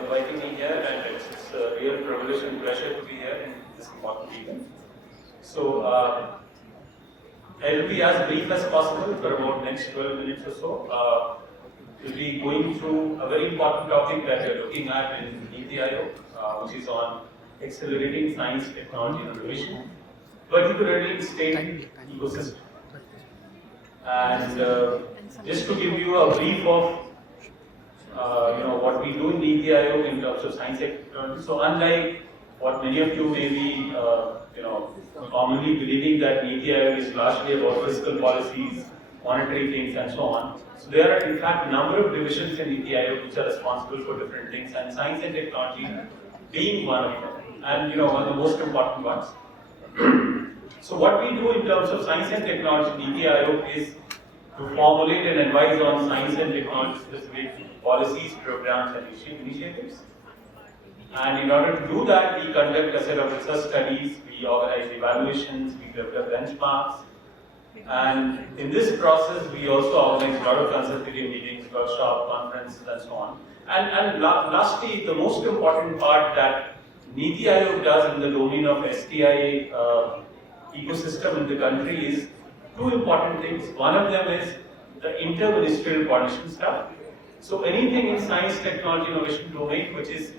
inviting me here, and it's a real privilege and pleasure to be here in this important event. So, I will be as brief as possible for about next 12 minutes or so. We'll be going through a very important topic that we're looking at in NITI Aayog, which is on accelerating science, technology, and innovation, particularly in state ecosystem. And just to give you a brief of what we do in NITI Aayog in terms of science and technology. So unlike what many of you may be commonly believing that NITI Aayog is largely about fiscal policies, monetary things, and so on. So there are in fact a number of divisions in NITI Aayog which are responsible for different things, and science and technology being one of them, and one of the most important ones. So what we do in terms of science and technology in NITI Aayog is to formulate and advise on science and technology specific policies, programs, and initiatives. And in order to do that, we conduct a set of research studies, we organize evaluations, we develop benchmarks. And in this process, we also organize a lot of consultative meetings, workshops, conferences, and so on. And lastly, the most important part that NITI Aayog does in the domain of STI ecosystem in the country is two important things. One of them is the inter-ministerial coordination stuff. So anything in science, technology, innovation domain which is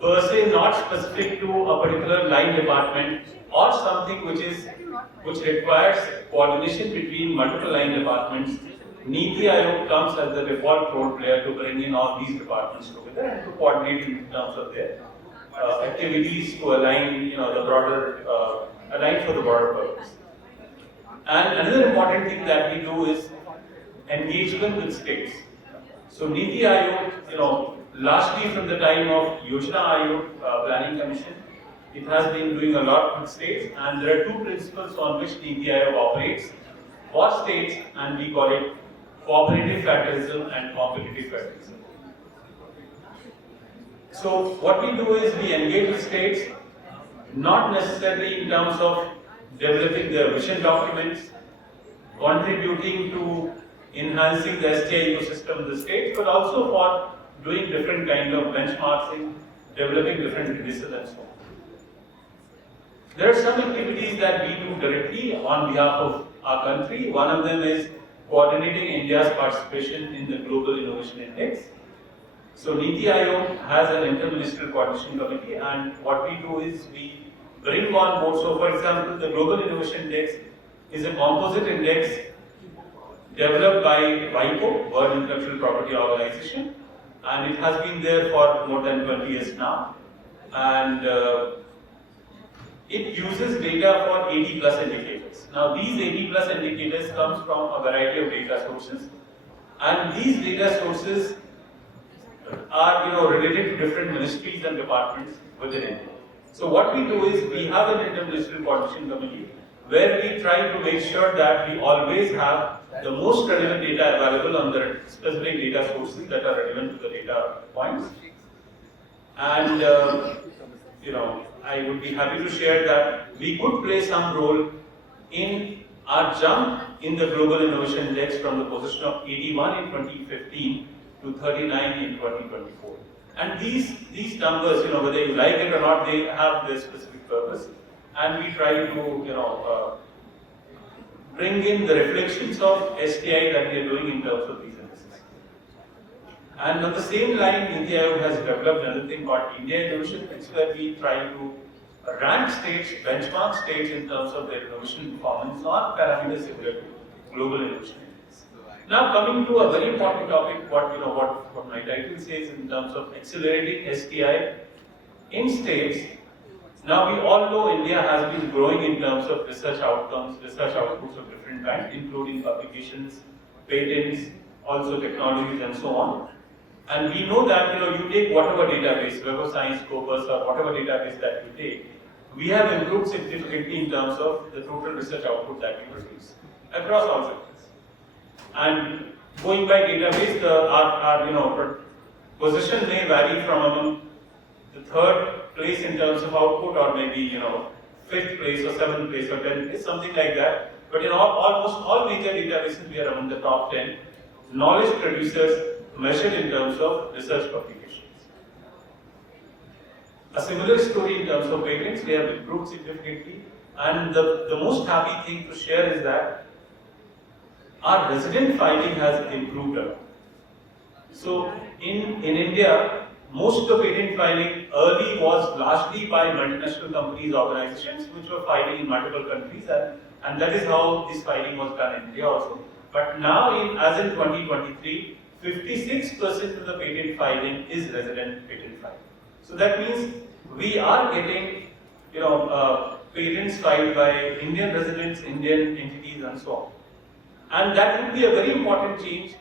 per se not specific to a particular line department or something which requires coordination between multiple line departments, NITI Aayog comes as the default role player to bring in all these departments together and to coordinate in terms of their activities to align, the broader, align for the broader purpose. And another important thing that we do is engagement with states. So NITI Aayog, largely from the time of Yojana Aayog Planning Commission, it has been doing a lot with states, and there are two principles on which NITI Aayog operates for states, and we call it cooperative federalism and competitive federalism. So what we do is we engage with states, not necessarily in terms of developing their vision documents, contributing to enhancing the STI ecosystem in the states, but also for doing different kind of benchmarking, developing different indices and so on. There are some activities that we do directly on behalf of our country. One of them is coordinating India's participation in the Global Innovation Index. So NITI Aayog has an inter-ministerial coordination committee, and what we do is we bring on board. So for example, the Global Innovation Index is a composite index developed by WIPO, World Intellectual Property Organization, and it has been there for more than 20 years now. And it uses data for 80 plus indicators. Now these 80 plus indicators comes from a variety of data sources, and these data sources are related to different ministries and departments within India. So what we do is we have an inter-ministerial coordination committee where we try to make sure that we always have the most relevant data available on the specific data sources that are relevant to the data points. And I would be happy to share that we could play some role in our jump in the Global Innovation Index from the position of 81 in 2015 to 39 in 2024. And these numbers, whether you like it or not, they have their specific purpose. And we try to, bring in the reflections of STI that we are doing in terms of these indices. And on the same line, NITI Aayog has developed another thing called India Innovation, where we try to rank states, benchmark states in terms of their innovation performance on parameters similar to global innovation. Now coming to a very important topic, what my title says in terms of accelerating STI in states. Now we all know India has been growing in terms of research outcomes, research outputs of different kinds, including publications, patents, also technologies and so on. And we know that you take whatever database, Web of Science, Scopus, or whatever database that you take, we have improved significantly in terms of the total research output that we produce across all sectors. And going by database, our position may vary from among the third place in terms of output, or maybe fifth place or seventh place or 10th place, something like that. But in almost all major databases, we are among the top 10 knowledge producers measured in terms of research publications. A similar story in terms of patents, we have improved significantly. And the most happy thing to share is that our resident filing has improved a lot. So in India, most of patent filing early was largely by multinational companies, organizations which were filing in multiple countries, and that is how this filing was done in India also. But now, as in 2023, 56% of the patent filing is resident patent filing. So that means we are getting, patents filed by Indian residents, Indian entities, and so on. And that would be a very important change,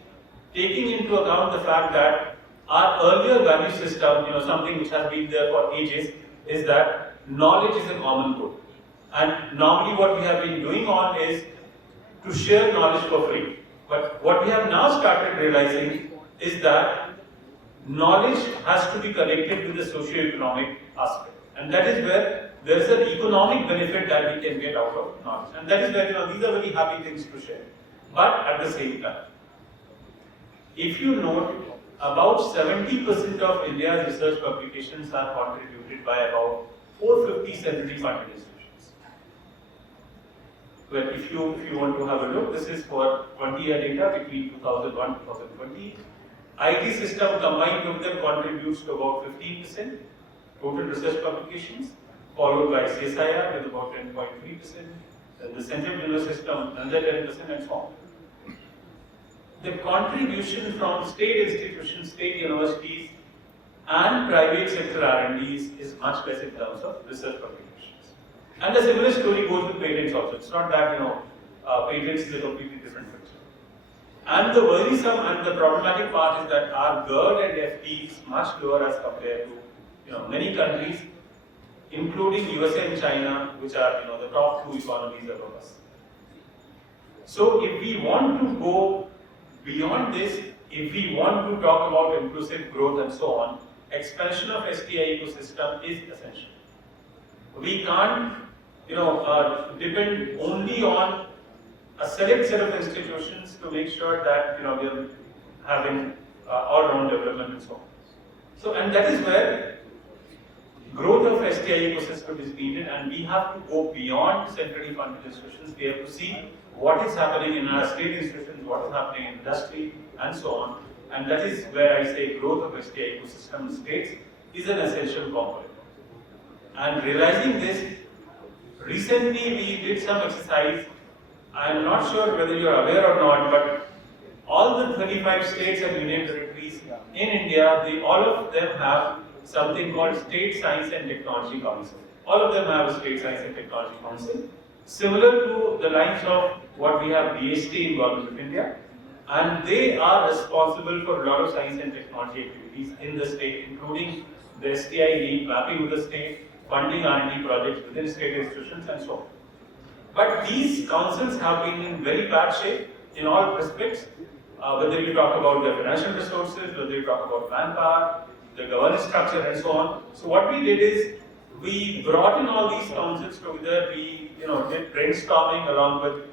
taking into account the fact that our earlier value system, something which has been there for ages, is that knowledge is a common good. And normally what we have been doing on is to share knowledge for free. But what we have now started realizing is that knowledge has to be connected with the socio-economic aspect. And that is where there is an economic benefit that we can get out of knowledge. And that is where, these are very happy things to share. But at the same time, if you note, about 70% of India's research publications are contributed by about 450 centrally funded institutions. Well, if you want to have a look, this is for 20-year data between 2001 and 2020. IT system combined with them contributes to about 15% total research publications, followed by CSIR with about 10.3%, then the central university system another 10%, and so on. The contribution from state institutions, state universities, and private sector R&Ds is much less in terms of research publications. And a similar story goes with patents also. It's not that, patents is a completely different picture. And the worrisome and the problematic part is that our GERD and FT is much lower as compared to, many countries, including USA and China, which are, the top 2 economies above us. So if we want to go beyond this, if we want to talk about inclusive growth and so on, expansion of STI ecosystem is essential. We can't, depend only on a select set of institutions to make sure that, we are having all-round development and so on. So, and that is where growth of STI ecosystem is needed, and we have to go beyond centrally funded institutions. We have to see what is happening in our state institutions, what is happening in industry, and so on. And that is where I say growth of STI ecosystem in states is an essential component. And realizing this, recently we did some exercise. I am not sure whether you are aware or not, but all the 35 states and union territories in India, all of them have something called State Science and Technology Council. All of them have a State Science and Technology Council, similar to the lines of what we have DST in Government of India, and they are responsible for a lot of science and technology activities in the state, including the STI lead, mapping with the state, funding R&D projects within state institutions, and so on. But these councils have been in very bad shape in all respects, whether you talk about the financial resources, whether you talk about manpower, the governance structure, and so on. So what we did is, we brought in all these councils together, we did brainstorming along with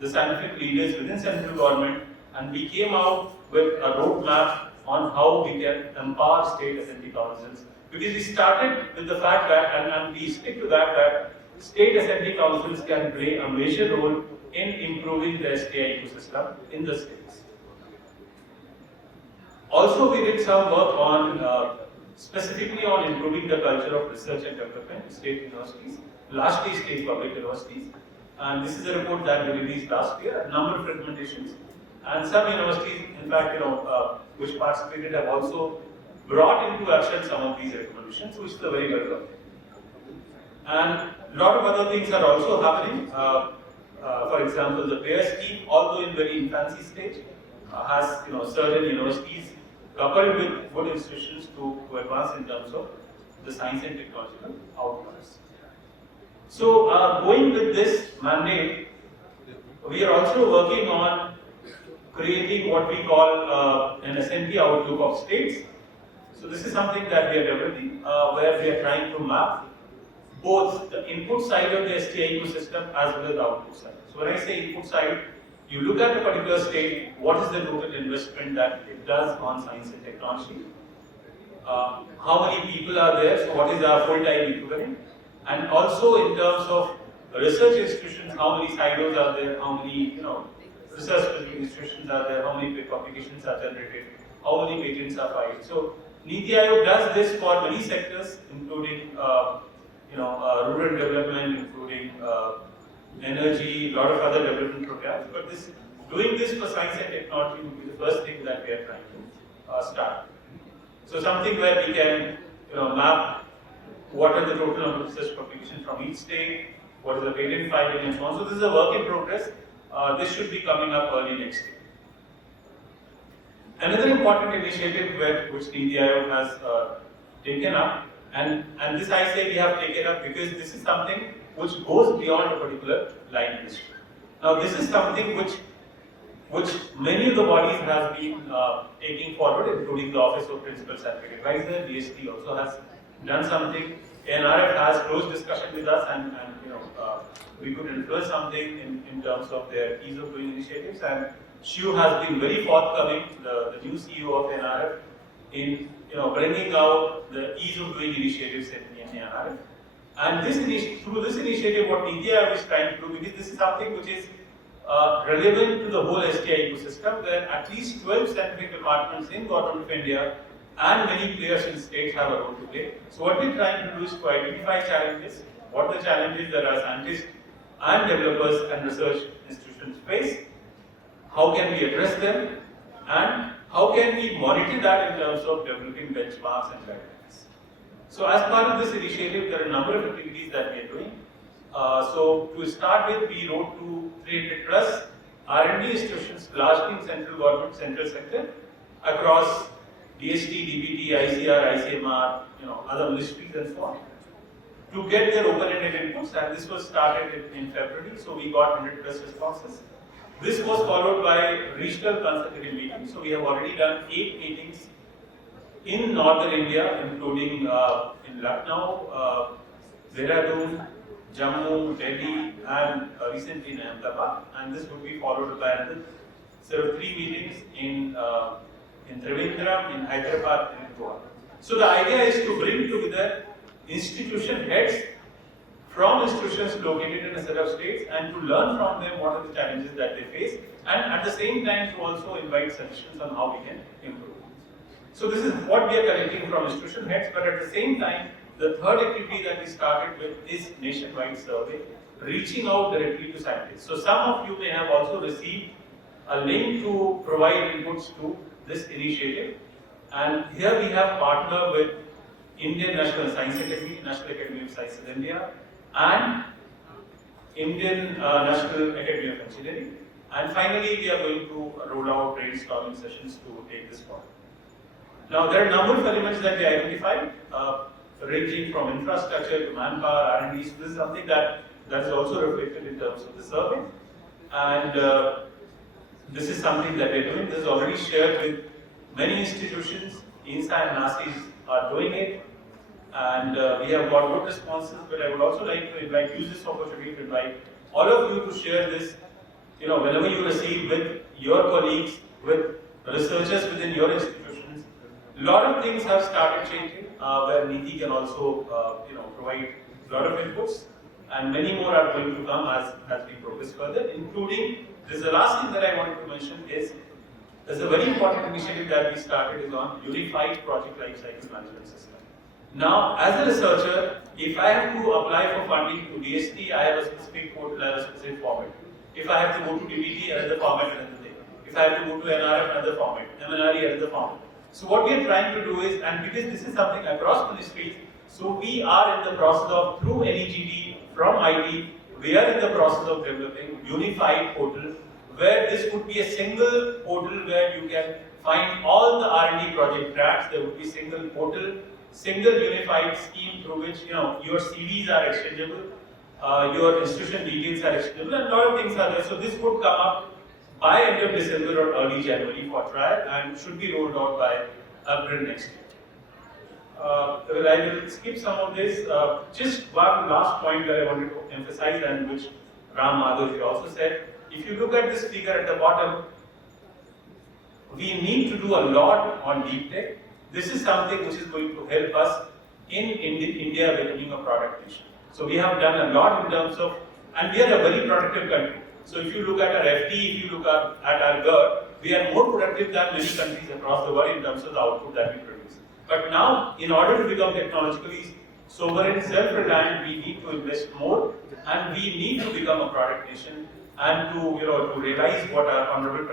the scientific leaders within central government, and we came out with a roadmap on how we can empower state assembly councils. Because we started with the fact that, and we stick to that state assembly councils can play a major role in improving the STI ecosystem in the states. Also, we did some work on, specifically on improving the culture of research and development in state universities, largely state public universities. And this is a report that we released last year, a number of recommendations. And some universities, in fact, which participated have also brought into action some of these recommendations, which is a very welcome thing. And a lot of other things are also happening. For example, the pair scheme, although in very infancy stage, has certain universities coupled with good institutions to advance in terms of the science and technological outcomes. So, going with this mandate, we are also working on creating what we call an assembly outlook of states. So, this is something that we are developing, where we are trying to map both the input side of the STI ecosystem as well as the output side. So, when I say input side, you look at a particular state, what is the total investment that it does on science and technology? how many people are there, so what is our full-time equivalent, and also in terms of research institutions, how many silos are there, how many research institutions are there, how many publications are generated, how many patents are filed. So NITI Aayog does this for many sectors, including rural development, including energy, a lot of other development programs. But doing this for science and technology would be the first thing that we are trying to start. So something where we can map what are the total number of research publications from each state, what is the patent filing and so on. So this is a work in progress. This should be coming up early next year. Another important initiative which NITI Aayog has taken up, and this I say we have taken up because this is something which goes beyond a particular line industry. Now this is something which many of the bodies have been taking forward, including the Office of Principal Scientific Advisor. DST also has done something. ANRF has close discussion with us, and we could influence something in terms of their ease of doing initiatives. And Shiv has been very forthcoming, the new CEO of ANRF, in bringing out the ease of doing initiatives in ANRF. And through this initiative, what NITI Aayog is trying to do, because this is something which is relevant to the whole STI ecosystem, where at least 12 scientific departments in Government of India and many players in states have a role to play. So what we're trying to do is to identify challenges, what the challenges that our scientists and developers and research institutions face, how can we address them, and how can we monitor that in terms of developing benchmarks and guidelines. So as part of this initiative, there are a number of activities that we are doing. So to start with, we wrote to 300 plus R&D institutions, largely in central government, central sector, across DST, DBT, ICR, ICMR, other ministries and so on, to get their open-ended inputs. And this was started in February, so we got 100 plus responses. This was followed by regional consultative meetings. So we have already done 8 meetings in northern India, including in Lucknow, Dehradun, Jammu, Delhi, and recently in Ahmedabad. And this would be followed by another 3 meetings in Trivandrum, in Hyderabad, and Goa. So the idea is to bring together institution heads from institutions located in a set of states and to learn from them what are the challenges that they face, and at the same time to also invite suggestions on how we can improve. So this is what we are collecting from institution heads, but at the same time, the third activity that we started with is nationwide survey, reaching out directly to scientists. So some of you may have also received a link to provide inputs to this initiative, and here we have partnered with Indian National Science Academy, National Academy of Sciences India, and Indian National Academy of Engineering. And finally, we are going to roll out brainstorming sessions to take this forward. Now, there are a number of elements that we identified, ranging from infrastructure to manpower, R&D. So this is something that is also reflected in terms of the survey. And this is something that we're doing. This is already shared with many institutions. INSA and NASIs are doing it. And we have got good responses, but I would also like to use this opportunity to invite all of you to share this, whenever you receive with your colleagues, with researchers within your institutions. A lot of things have started changing, where NITI can also, provide a lot of inputs, and many more are going to come as we progress further, including, this is the last thing that I wanted to mention is, there's a very important initiative that we started is on Unified Project Lifecycle Management System. Now, as a researcher, if I have to apply for funding to DST, I have a specific portal, I have a specific format. If I have to go to DBT, another format, another thing. If I have to go to NRF, another format. MNRE, another format. So what we are trying to do is, and because this is something across ministries, so we are in the process of, through NEGD, from IT, we are in the process of developing unified portal, where this would be a single portal where you can find all the R&D project tracks. There would be single portal, single unified scheme through which your CVs are exchangeable, your institution details are exchangeable, and a lot of things are there. So this would come up by end of December or early January for trial and should be rolled out by April next year. Well, I will skip some of this. Just one last point that I wanted to emphasize, and which Ram Madhurji also said. If you look at this figure at the bottom, we need to do a lot on deep tech. this is something which is going to help us in India becoming a product nation. So we have done a lot in terms of, and we are a very productive country. So if you look at our FD, if you look at our GER, we are more productive than many countries across the world in terms of the output that we produce. But now, in order to become technologically sovereign, self-reliant, we need to invest more, and we need to become a product nation and to realize what our honorable